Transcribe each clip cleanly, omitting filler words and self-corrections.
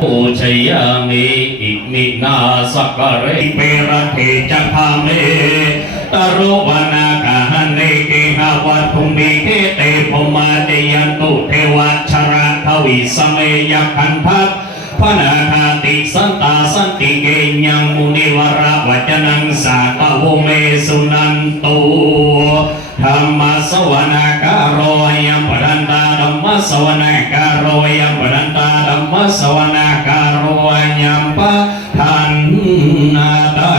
ปูชยามิอิมินาสักเรเประเทจัพาเมตรุวนาคาเนกิหาวัตถุมิเกเตปมาเดยันตุเทวัชระทวิสเมยคันทัพพนาคาติสันตาสันติเกยังมุนิวระวัจนังสาตโวเมสุนันตุธรรมสวนาการโรยังปรันตาธรรมสวนาการโรยังปรันตาธรรมสวนาการโรยังปะทันนาตา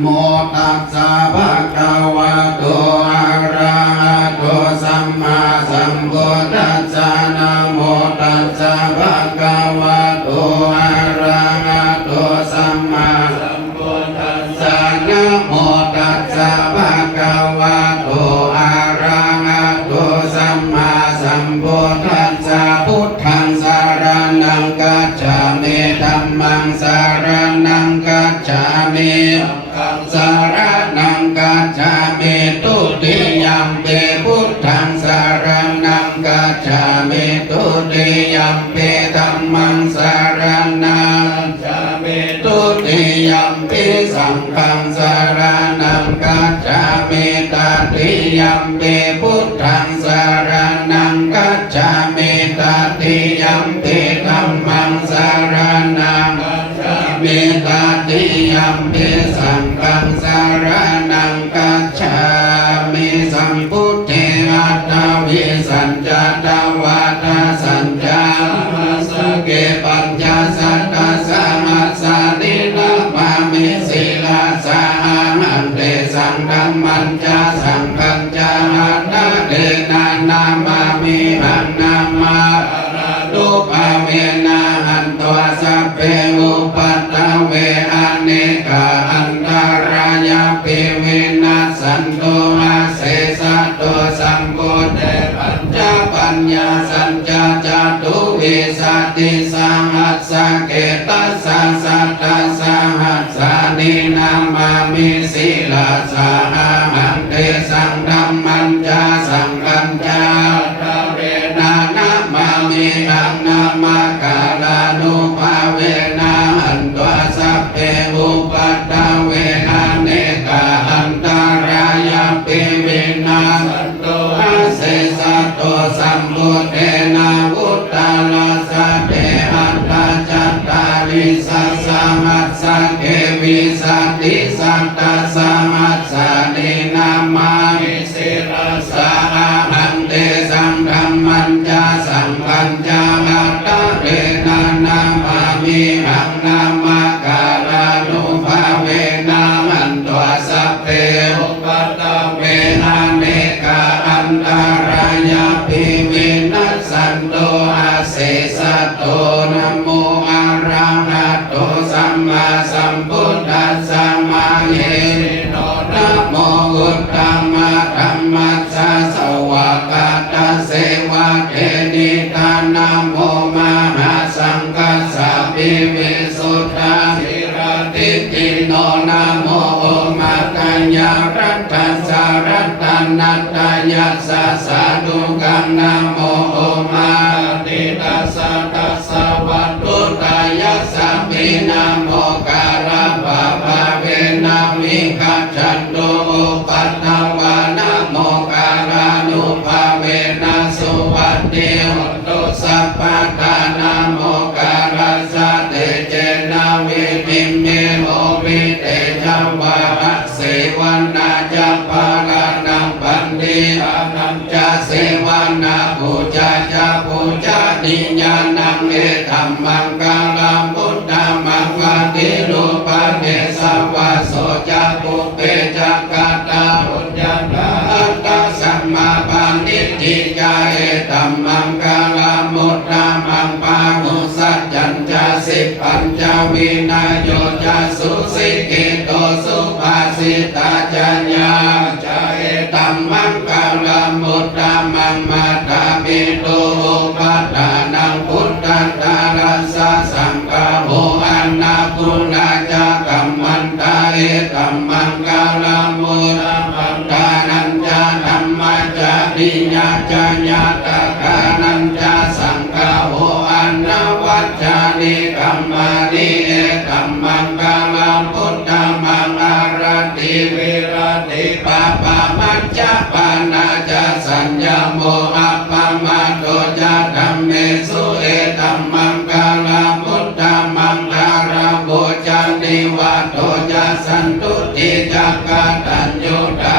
โมตัสสะภะคะวะโตอะระหะโตสัมมาสัมพุทธัสสะนะโมตัสสะภะคะวะโตอะระหะโตสัมมาสัมพุทธัสสะนะโมตัสสะภะคะวะโตอะระหะโตสัมมาสัมพุทธัสสะพุทธังสารนังกัจฉามิธัมมังสารนังกัจฉามิสารนังกัจฉามิตุติยัมปิพุทธังสารนังกัจฉามิตุติยัมปิธัมมังสารนังกัจฉามิตุติยัมปิสังฆังสารนังกัจฉามิตติยัมปิพุทธังสารนังกัจฉามิตติยัมปิธัมมังสารนังกัจฉามิตติยัมปิสังฆังสารนังกัจฉามิสัมพุทเทอัตถวิสัญจตวัฏสัญจาสเกปัญจสัตตสมัสสะนินามามิสิลาสาหันเตสังฆัมมัญจสังฆัญจหัตถะเดนานามามิหังนามาตุภาเวนะหันตัวสัพเพอุปัตตเวอเนกาอันตรายาปิเวนัสสันโตอาเสสะโตสัมโพเทปัญญาปัญญาสัญจาจตุวิสัตติสังหัสสะเกตัสสะสัตตสังหัสสะนินามามิสิลาสาหังเตสังธัมมัญจาสังฆัญจาเรนานามามิหังนามากาลานุภาเวนะหันตัวสัพเพอุปัตตเวนะเนกาอันตรายาปิเวนะสันโตอาเสสะโตสัมพุทเทนะวุตตาลาสะเทอัตตาจัตตาริสัสสะมัสสะเกวิสัตติสัตตะสมัสสะเนนามามิสิลาสะหังเตสังธัมมัญจาสังฆัญจาหัตถะเรนานามามิหังนามากาลานุภาเวนะหันตัวสัพเพอุปัตตเวนะเนกาอันตรายาปิวินัสสันโตอาเสสะโตนะโมอะระหะโตสัมมาสัมพุทธัสสะมาเยโนนะโมอุตตมะธัมมัสสะสวากาตเสวะเทนิทานะโมมหาสังฆัสสะปิวิสุทธาสิรติติโนนะโมโอมากัญญารัตถัสสะรัตนัตตยัสสะสาธุกังนะโมโอมาติตัสสะตัสสะวัตถุตายัสสะมินะโมการะปะภะเวนะมิขัจฉันโตอุปัตถวานะโมการานุภาเวนะสุปัตติโหตุสัพพะทานะโมการัสสะเตเจนะวิติเมโมวิเตจัมวะหะเสวันนาจัปปะกานังปันติอานังจะเสวันนาปูจาจะปูจานิญาณังเอธัมมังกาลังพุทธัมมังวัติรูปะเนสวะโสจะปุเปจักกตาปุญญาอัตตะสัมมาปานิจิจาเอธัมมังกาลังมุตตะมังปาหุสัจจัญจสิปัญจวินัยโยจะสุสิกิโตสุภาสิตาจัญญาจาเอธัมมังกาลังมุตตะมังมาตาปิโตปัฏฐานังพุทธัตตารัสสะสังฆโมอันนาปุณาจะกัมมันตาเอธัมมังกาลังมุตตะมังกานัญจาธัมมัจจานิญญาจญาตกานัญจาสังฆโมอันนาว จานิกัมมานิเอตัมมังกาลังพุทธังมังอารติวิรติปะปะมัจจปานาจะสัญญโมอัปปมาโตจะธัมเมสุเอตัมมังกาลังพุทธังมังอารโบจันติวัตโตจะสันตุติจักกตัญญูตา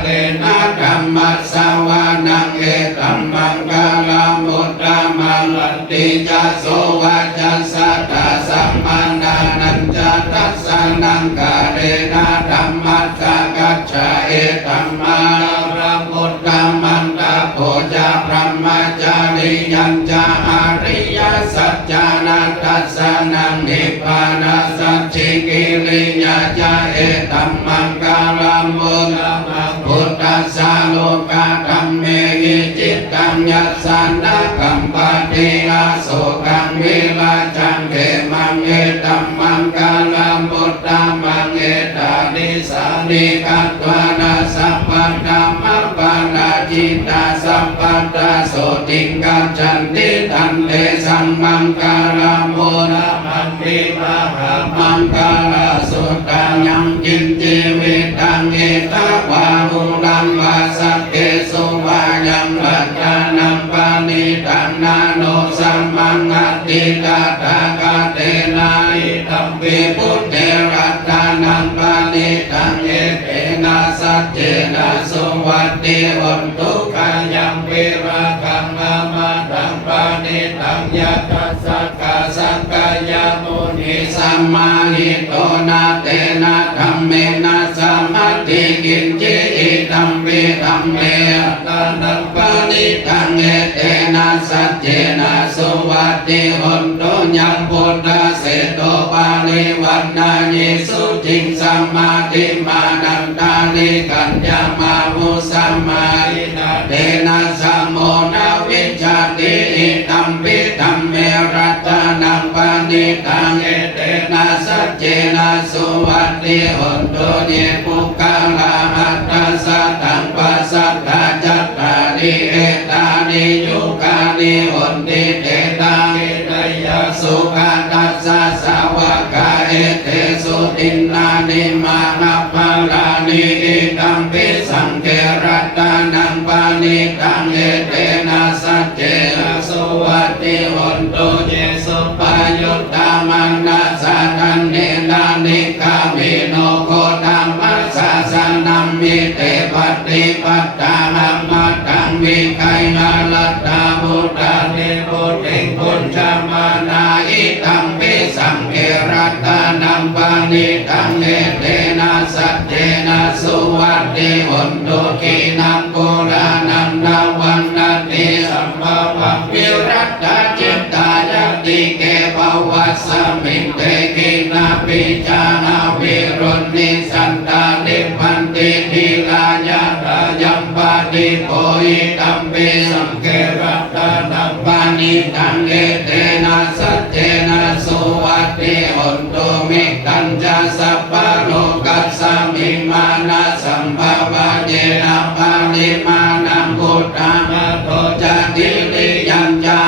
เลนะธัมมัสสวานังเอตัมมังกาลังพุทธังมังลันติจะโสวาจัสสะตาสัมมานานันจะตัสสะนังกาเรนะธัมมัสสะกัจฉะเอตัมมังระพุทธังมันตะโพจะพรหมจาริยัญจะอริยสัจจานัตตัสสะนังนิพพานัสสัจฉิกิริยาจะเอตัมมังกาลังมุตตะพุทธัสสะโลกะธัมเมหิจิตตังยัสสะนะกัมปติอาโสกังวิลาจังเขมังเอตัมมังกาลังพุทธังมังเอตานิสานิกัตวานาสัพพัตตามัปปานาจิตาสัพพัตตาโสติกัจฉันติทันเตสัมมังกาลังโมนะมันติมหามังกาลสุตตังยังจินจิวิตังเอตวาหุลังวาสักเกสุวายังลัตตานัมปานิตังนาโนสัมมังอติกาตากาเตนาอิตัมปิพุทเทรัตตานัมปานิตังเอเตนะสัจเจนะสุวัตติวันตุกายังวิราคังอามาตังปานิตังยัตถัสสะกาสังกายมุนิสัมมาหิโตนะเตนะธัมเมนะสัมมาทิกินจิอิตัมปิธัมเมอัตตานังปานิตังเอเตนะสัจเจนะสุวัตติวันตุยังพุทธเสโตปาลิวันนายิสุจิงสัมมาทิมานันตาลิกัญญามามุสัมมาอินาเตนะสัมโมนาวิชาติอิตัมปิธัมเมรัตตานังปานิตังเอเตนะสัจเจนะสุวัตติวันตุเยปุคคลาหัตถสัตตังปัสสัทธาจัตตานิเอตานิยุคานิวันติเตตังเอตยะสุขาตัสสะสาวกาเอเตสุตินนานิมานะภาลานิอิตัมปิสังเกรัตตานังปานิตังเอเตนะสัจเจนะสุวัตติวันตุเยสุปายุตตามังนาสานันเนนานิกามิโนโคตัมมัสสะสนัมมิเตปฏิปัตตาหัมมัตตังวิกัยนาลัตตาพุทธานิพุทธิพุทธมานาอิตัมปิสังเกรัตตานังปานิตังเอเตนะสัจเจนะสุวัตติวันตุกินังกุลานังนาวันนาติสัมภวังวิรัตตาจิตตายติเกภวัสสมิงเตกินาปิจานาวิรุณนิสันตานิพันติทิลายาตายัมปาติโพหิตัมปิสังเกรัตตานังปานิตังเอเตนะสัจเจนะสุวัตติวันตุมิตัญจะสัพพะโลกัสสมิมานะสัมภวะเยนะปาลิมานังพุทธังอโตจะติลิยัญจา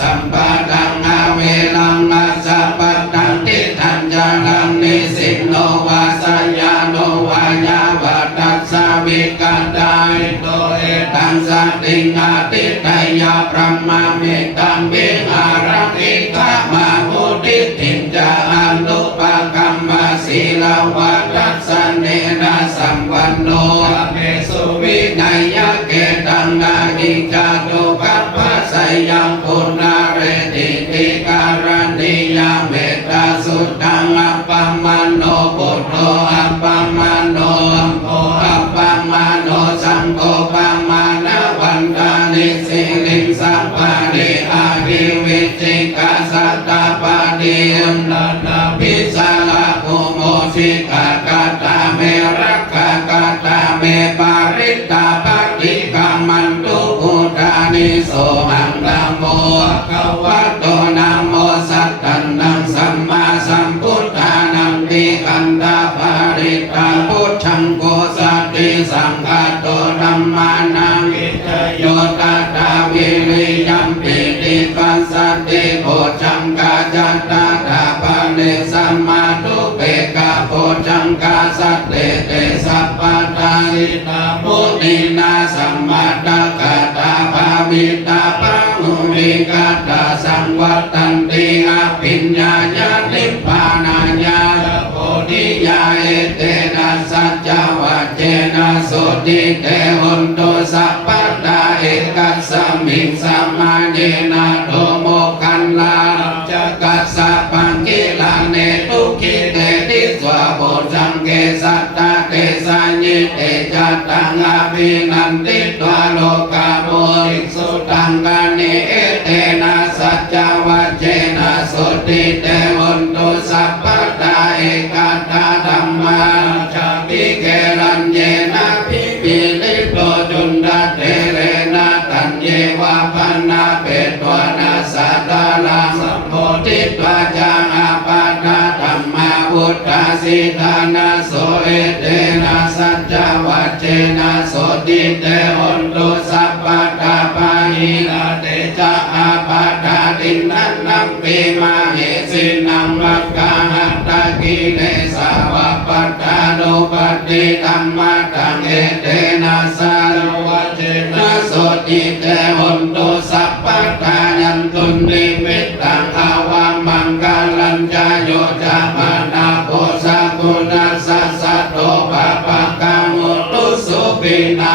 สัมปะทังอเวลังอาสัพพะตังติทัญญาลังนิสิโนวาสยาโนวายาวัตตัสสะวิกัตตายโตเอตังสัตติงอาติตยาพระมเมตังวิหารังอิทะมามุติตินจาอนุปกัมมาศีลวัตตัสสะเนนะสัมปันโนเมสุวินัยยะเกตังนาหิจาตุกัปปะสยังปุณาเรติติการณิยาเมตตาสุตังอัปปมาโนปุตโตอัปปมาโนอัมโภอัปปมาโนสังโฆปัมมานะวันตานิสิลิงสัพพะนิอาภิวิจิกาสัตตาปะดิยันนาภิสาลาภูโมสิกากาตาเมรักขากาตาเมปาริตาปะกิกามันตุพุทธานิโสหังนะโมภะวะโตนะโมสัตตันนังสัมมาสัมพุทธานังติขันธาภาริตาพุทธังโกสัตติสังฆโตธัมมานังวิจโยตตาวิริยัมปิติปัสสติโก ชังกาจัตตาตาปะเนสัมมาทุเปกะโพชังกาสัตเตเตสัพพะทาริตามุนินาสัมมาตกะตาภาวิตาปะมุนิกะตาสังวัตตันติอาปิญญาญาณิพพานาญาโพธิญาเอเตนะสัจจวัจเจนะโสติเตหุนตุสัพพะตาเอกัสสมิงสัมมาเนนะโตโมคันลาจักกัสสะปังกิลาเนตุกิเตติสวะโพชังเกสัตตาเตสัญญิเตจัตตังอภินันติตวโลกาโมริสุตังกาเนเอเตนะสัจจวัจเจนะโสติเตหุนตุสัพพะตาเอกัตตาธัมมาชาปิเกรัญเยนะภิปิลิโตจุนดาเทเรนะตัญเยวะปันนาเปตวนาสัตตาลังสัมโพธิตวาจังอาปาทาธัมมาวุฒาสิทานาโสเอเตนะสัจจวัจเจนะโสติเตหุนตุสัพพะตาปะหินาเตจะอาปาทาตินันนัมปิมาเหสินังวักกาหัตตะกิเลสาวะปัตตาโนปัตติธัมมาตังเอเตนะสัจวัจเจนะโสติเตหุนตุสัพพะทายันตุนิมิตตังอาวังมังกาลัญจโยจามานาโพสะกุณัสสะสัตโตปะปะกามุตุสุปินา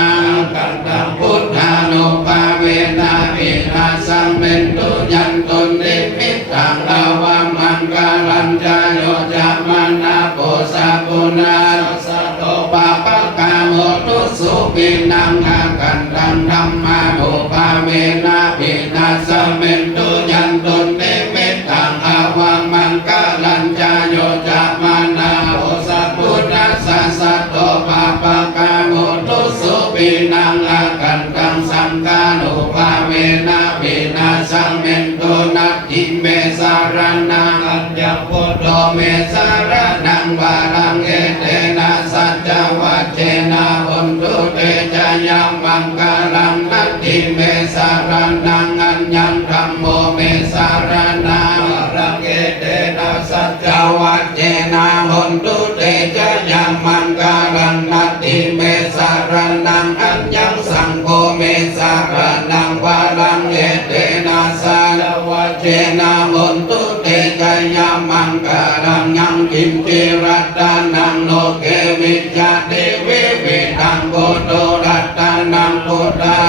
กันตังพุทธานุภาเวนะวินาสัมเมนตุยันตุนิมิตตังอาวังมังกาลัญจโยจามานาโพสะกุณัสสะโตปะปะกามุตุสุปินังอากันตังธัมมานุภาเวนะวินาสัมเมนตุยันตุนิมิตตังอาวังมังกาลัญจโยจามานาโพสะกุณัสสะสัตโตปะปะกามุตุสุปินังอากันตังสังฆานุภาเวนะวินาสัมเมนตุนัตถิเมสารนังอัญญพุทโธเมสารนังวารังเอเตนะสัจจวัจเจนะหุนตุเตจายังมังกาลังนัตถิเมสารนังอัญญังธัมโมเมสารนังวารังเอเตนะสัจจวัจเจนะหุนตุเตจายังมังกาลังนัตถิเมสารนังอัญญังสังโฆเมสารนังวารังเอเตนะสัจวัจเจนะหุนตุเตจายังมังกาลังยังกิมจิรัตตานังโลเกวิจาติวิวิทังโกโตรัตตานังพุทธา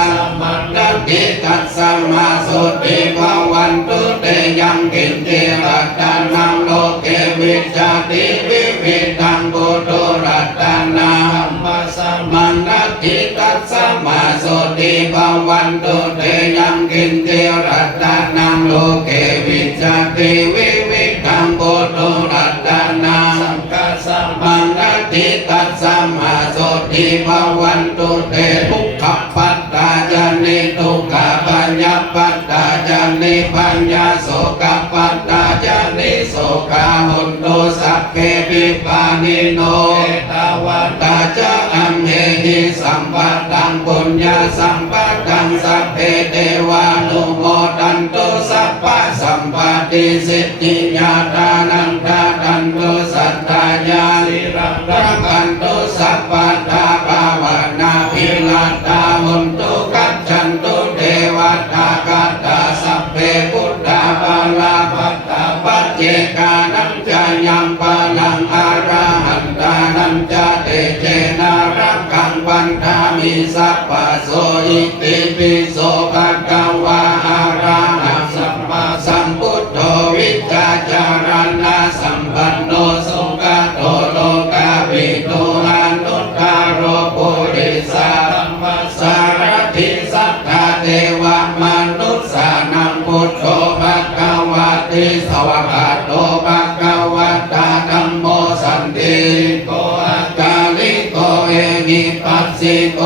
มันตติตัสสะมาสุติภวันตุเตยังกิมจิรัตตานังโลเกวิจาติวิวิทังโกโตรัตตานังมัสสะมันตติตัสสะมาสุติภวันตุเตยังกิมจิรัตตานังโลเกวิจาติวิวิทังโกโตรัตตานังสังฆาสัมมังนัตติตัสสะมาโสติภวันตุเตทุกขปัตตาจานิทุกขปัญญปัตตาจานิปัญญาโสกปัตตาจานิโสกาหุนตุสัพเพปิปานิโนเอตวัตตาจาอัมเหหิสัมปัตตังปุญญาสัมปัตตังสัพเพเทวานุโมทันตุสัพพะสัมปติสิทธิญาตานังทาตันตุสัตตายาลิรังรักขันตุสัพพะตาภาวนาภิลาตาหุนตุกัจฉันตุเทวตากัตตาสัพเพพุทธาภาลาภัตตาปัจเจกานังจะยังปาลังอาราหันตานังจะเตเจนารักขังวันทามิสัพพะโสอิติปิโสภะคะวะอะระหังสัมมาสัมพุทโธวิจจาจารณะสัมปันโนสุขโตโลกาภิตุอานุตตโรปุริสาธัมมัสสารถิสัทธาเทวมนุสสานังพุทโธภะคะวะติสวะคาโตภะคะวะตาธัมโมสันติโกอาคาลิโกเอหิปัสสิโก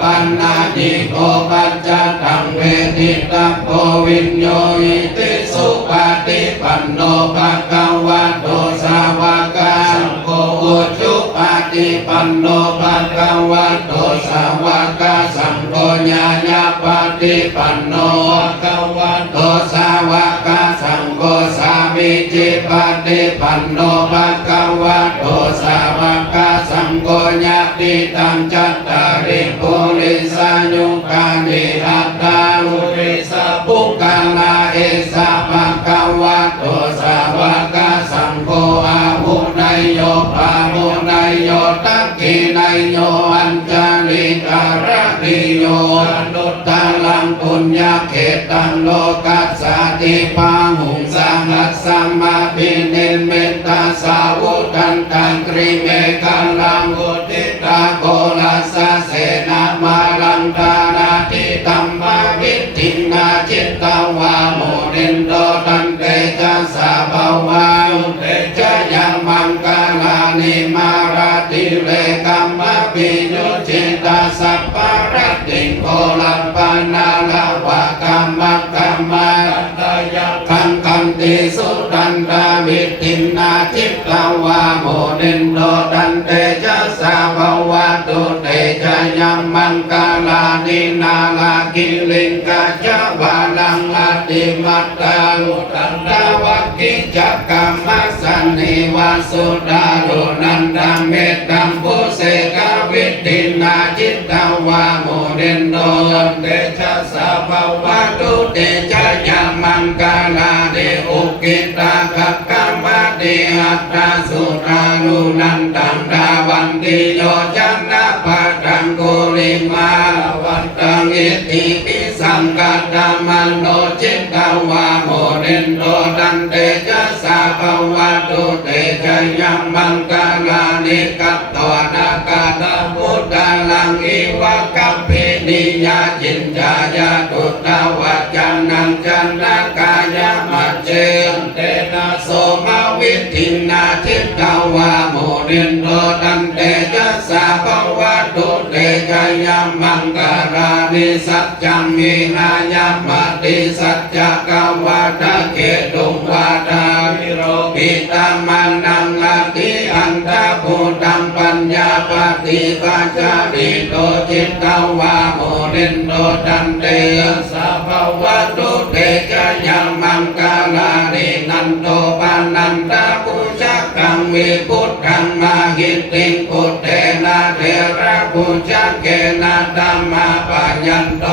ปันนาติโกปัจจตังเวทิตาโกวิญโยอิติสุปฏิปันโนภะคะวะโตสาวกสังโฆอุชุปฏิปันโนภะคะวะโตสาวกสังโฆญาญาปฏิปันโนภะคะวะโตสาวกสั สังโฆสามิจิปฏิปันโนภะคะวะโตสาวกสังโฆญาติตังจัตตาริปุริสายุคานิอัตตาอุริสปุกขลาเอสะภะคะวะโตสาวกสังโฆอาหุนายโยปาหุนายโยตักขินายโยอัญจาลิการะติโยอนุตตลังปุญญาเขตังโลกัสสติปาหุงสังฆสัมมาปิเนเมตตาสาวุตันตังกริเมกัลลังอุทิตาโกลัสสะเสนามาลังตานาทิตัมมาวิทินาจิตตวาโมเนนโดตันเตจะสาภาวายุเตจะยังมังกาลานิมาราติเลกัมมะปิยุจิตาสัพพะรติงโกลัมปนาลาวะกัมมะกัมมะตายะคังคันติสุตันตาวิตินาจิตตวาโมเนนโดตันเตจะสาภาวะตุเตจะยังมังกาลานินาลากิลิงกาจะวาลังอติมัตตาลุตันตาวะกิจักกัมมัสสันนิวาสุดารุนันตังเมตตัมปุเสกวิตินาจิตตวาโมเนนโดเตชะสาภาวะตุเตชะยามังกาลาเดอุกิตาคักกัมมะเดอัตตาสุรานุนันตังดาวันติโยจันนาปัตตังกุลิมาวันตังอิติปิสังกัตตมันโนจิตตวาโมเนนโดตันเตชะสาภาวะตุเตชะยามังกาลานิกัตตวนากาตมุตตะลังอิวะกัปปินิยาจินจายาตุตวัจจันนังจันนากายามัจเจเตนะโสมาวิทินาจิตตวาโมเนนโดตันเตชะสาภาวะตุเตชะยามังกาลานิสัจจังมิหายามติสัจจะกวาทะเกตุวาทาวิโรปิตามานังอติอันตะภูตังปัญญาปฏิปัจจาริโตจิตตวาโมเนนโดตันเตสาภาวะตุเตชะยามังกาลานินันโตปานันตะปุจักขังวิพุทธังมหิติงพุทเทนะเทระปุจักเกนะธัมมาปัญญันโต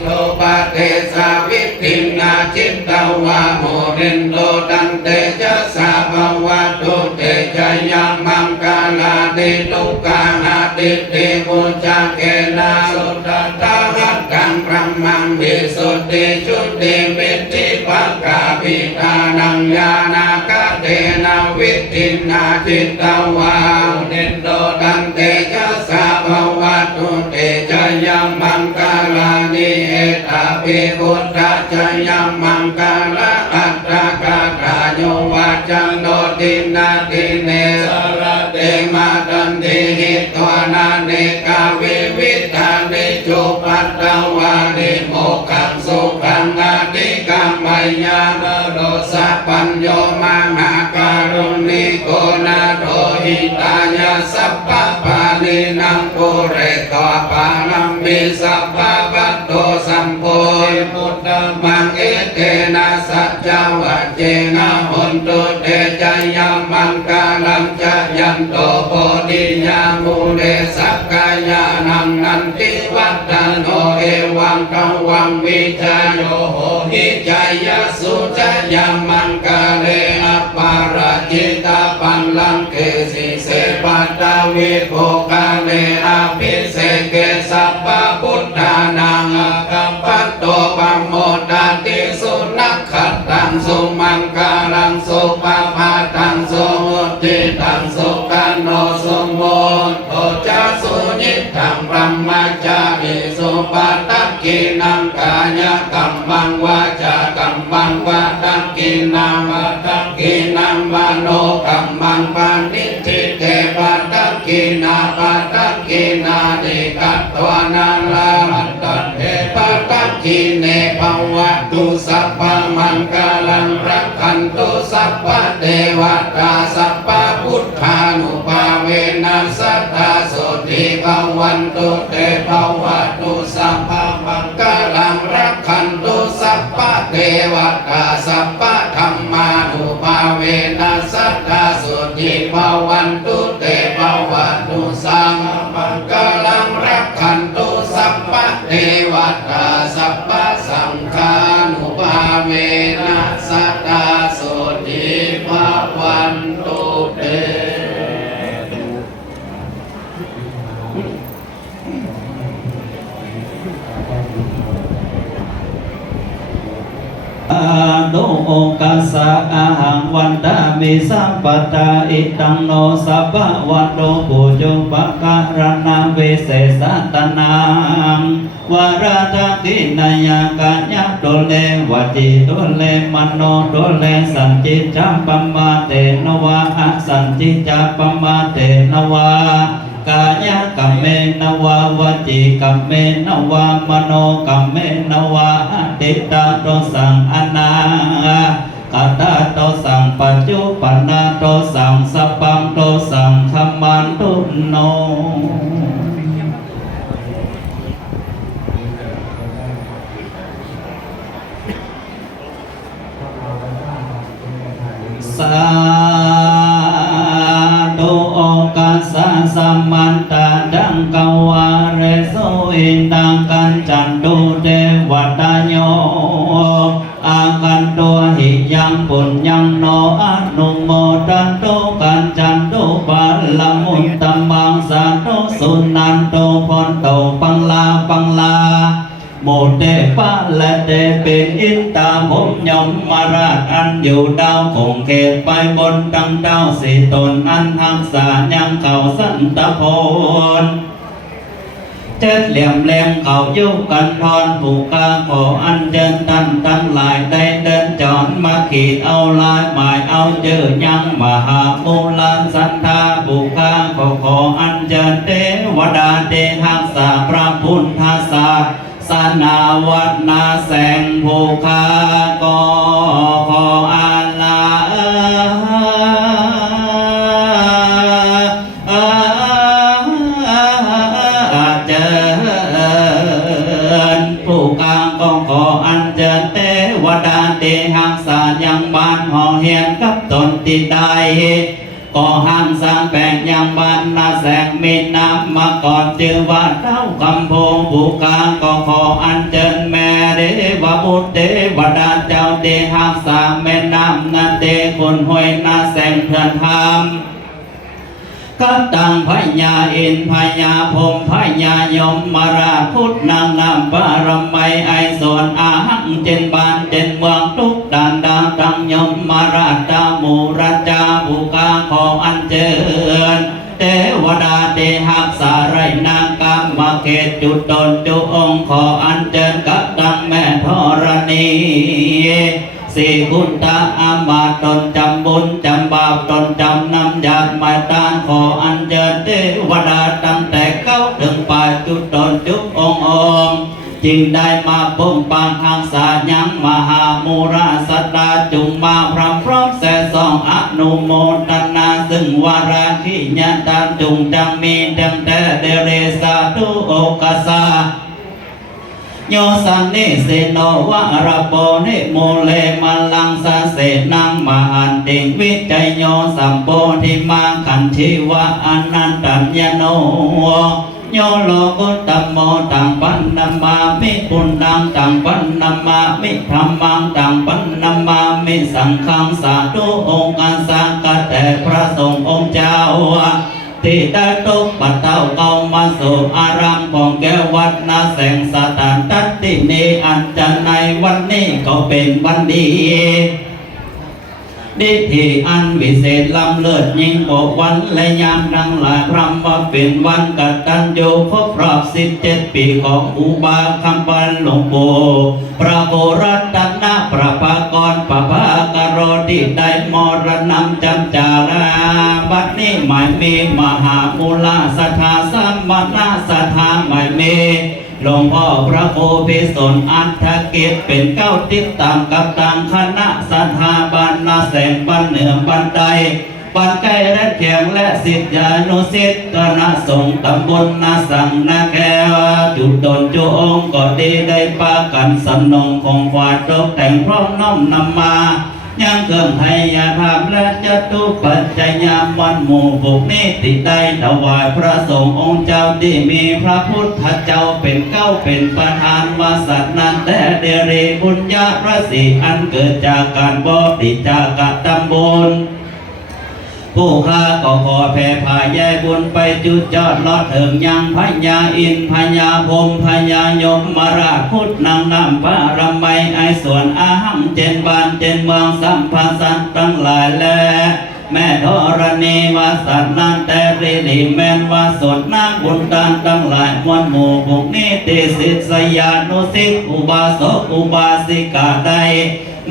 โทปะเทสาวิตินาจิตตวาโมเนนโดตันเตชะสาภาวะตุเตชะยามังกาลานิทุกขานาติติปุจักเกนะสุตตะหัตถังพระมังวิสุทธิจุติมิตติปักกาปิตานังญาณากะเตนะวิตินาจิตตวาเนนโดตันเตชะสาภาวะตุเตชะยามังกาลานิเอตาปิพุทธะชะยามังกาลาอัตตะกะกาโยวาจันโนตินาติเนสระเตมาตันติหิตวานาเนกาวิวิธานิจุปัตตวานิโมขังสุขังอาติกัมมัยญาณโรสัพพัญโยมังหาการุณิโกนาโทหิตายาสัพพะปานินังปุเรตวปานัมมิสัพพะวัตโตสัมโพธิมุตตะมังเอเตนะสัจจวัจเจนะหนตุเตชะยามังกาลังจะยันโตโพธิญามุเรสักกายานังนันติวัตตโนเอวังกังวังวิจายโยโหหิจายาสุจยามังกาเลอปาราจิตาปันลังเกสิเสปัตตาวิโภกาเลอภิเสเกสัพพะพุทธานังกัมปัตโตปัมโมตติสุนักขัตตังสุมังกาลังสุปาภาตังสุมุติตังสุขันโนสุโมโตจะสุญิตังพรหมจาริสุปัตตกินังกายกัมมังวาจากัมมังวาตังกินังวัตตังกินังมโนกัมมังปานิทิเตปัตตกินาปัตตกินาดิกัตตวานาลามันตันเทปัตตกิเนภวะตุสัพพมังคลังรักขันตุสัพพะเทวตาสัพพะพุทธานุภาเวนัสสัทธาโสติภวันตุเตภวะตุสัพพมังคลังรักขันตุสัพพะเทวตาสัพพะธร สตาสุติภาวันตุเตโนโอกาสะอาหังวันตามิสัมปตาอิตังโนสัพพะวันโตปุจจุปการณาเวเสสตนังวาราทกินายกัญญาโตเลวจิโตเลมโนโตเลสันจิจัปปมาเตนวะอสันจิจัปปมาเตนวะกายกัมเมนวาวจิกัมเมนวามโนกัมเมนวาอติตาโตสังอนาคตาโตสังปัจจุปันนาโตสังสัพพังโตสังขมันตุโนสาธุโอกาสะสัมมันตาดังกวาเรโสอินตังกันจันตุเทวตาโยอากันตัวหิยังปุญญังโนอนุโมทันตุกันจันตุปัลลมุตตมังสาธุสุนันตุพนโตปังลาโมเตปะและเตเป็นอินตาภพยมมาราชอันอยู่ดาวคงเขตไปบนตั้งดาวสีตนอันทักษายังเขาสันตพลเจ็ดเหลี่ยมแหลมเขายุกันทอนผูกกาขออันเดินท่านทั้งหลายได้เดินจอนมาขีดเอาลายหมายเอาเจอยังมหามูลานสัทธาผูกกาขออันเดินเทวดาเดหักษาพระพุทธศาสสนาวัดนาแสงภูคากอขออาลาเจิญผู้กลางก็ขออันเจิญเทวดาเดหักษายังบ้านห้องเฮียนกับตนติดได้ก็ห้างสร้างแปลงยังบ้านนาแสงมีน้ำมาก่อนจือว่าเท้าคำโพบุกาก็ขออันเจิญแม่เดวบุตรเดวดาเจ้าเดหักษาแม่น้ำนาเดคนห้วยนาแสงเพื่อนธรรมกัตตังพญาอินพญาพรหมพญายมมาราชพุทธนางนามปารมัยไอส่วนอาหังเจนบานเจนเมืองทุกด่านดาวตังยมมาราชตามูราจาภูกาขออันเจิญเทวดาเดหักษาไรนางกามมาเขตจุดตนจุองขออันเจิญกัตตังแม่ธรณีสี่คุณตาอามาตนจำบุญจำบาปตนจำนำญาติมาตานขออันเจิญเทวดาตั้งแต่เข้าถึงป่าจุดตนจุองจึงได้มาปุ่มปางทางสายังมหามูราสัตตาจุงมาพร้อมพร้อมแสสองอนุโมทนาซึ่งวาระที่ญาตาจุงจังมีดังแต่เดเรสาตุโอกาสาโยสันนิเสโนวะระโปนิโมเลมัลลังสาเสนังมหันติงวิจัยโยสัมโพธิมาขันธิวะอนันตัญญโนโยโลกุตตมโมตังปันนัมมามิปุณังตังปันนัมมามิธรรมังตังปันนัมมามิสังฆังสาธุองค์การสังฆแต่พระสงฆ์องค์เจ้าที่ได้ตกปัตเต้าเก่ามาสู่อารามของแก้ววัดนาแสงสถานตัดที่นี้อันจะในวันนี้ก็เป็นวันดีดิที่อันวิเศษล้ำเลิศยิ่งกว่าวันและยามทั้งหลายพรำว่าเป็นวันกตัญญูครบรอบ17 ปีของอุบาคำปันหลวงปู่พระโกรัตนะประภากรปภากโรที่ได้มรณะจำจาราบัดนี้หมายมีมหามูลสถาสัมมานาสถาหมายมีหลวงพ่อพระโคพิสนอัฏฐกิจเป็นเก้าติดตามกับต่างคณะสถาบันนาแสงบันเหนือบันไดบันไกและแข็งและศิษยานุศิษย์คณะสงฆ์ตำบลนาสังนาแก้วจุดตนจุองก็ดีได้ปากันสำนงของควาดตกแต่งพร้อมน้อมนำมา ยังเครื่องไทยยาธรรมและจตุปัจจัยยามวันหมู่บุกนิติได้ถวายพระสงฆ์องค์เจ้าที่มีพระพุทธเจ้าเป็นเก้าเป็นประธานวาสัตนั้นแต่เดเรบุญญาประสิอันเกิดจากการบริจาคตำบลผู้ข้าก็ขอแผ่พายายบุญไปจุดจอดลอดถึงยังพญาอินพญาพรหมพญายมมาราคุดนางน้ำพระรำไมไอส่วนอาหังเจนบานเจนเมืองสัมภาสันตั้งหลายแลแม่ธรณีวาสัตนันแต่ริลิแมนวาสดนางบุญตานตั้งหลายมวลหมู่บุกนิติสิทธยานุสิทธิอุบาสกอุบาสิกาใด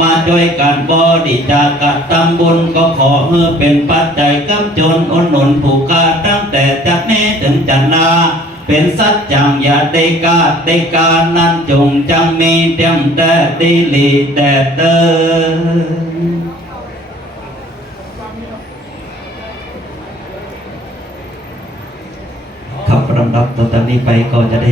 มาช่วยกันบริจาคตำบุญก็ขอเพื่อเป็นปัจจัยกำจนอุดหนุนผู้กาตั้งแต่จากนี้ถึงจันนาเป็นสัจจังอย่าได้กาดได้การนั้นจงจังมีเพียงแต่ดีลีแต่เดินขับลำดับต่อจากนี้ไปก็จะได้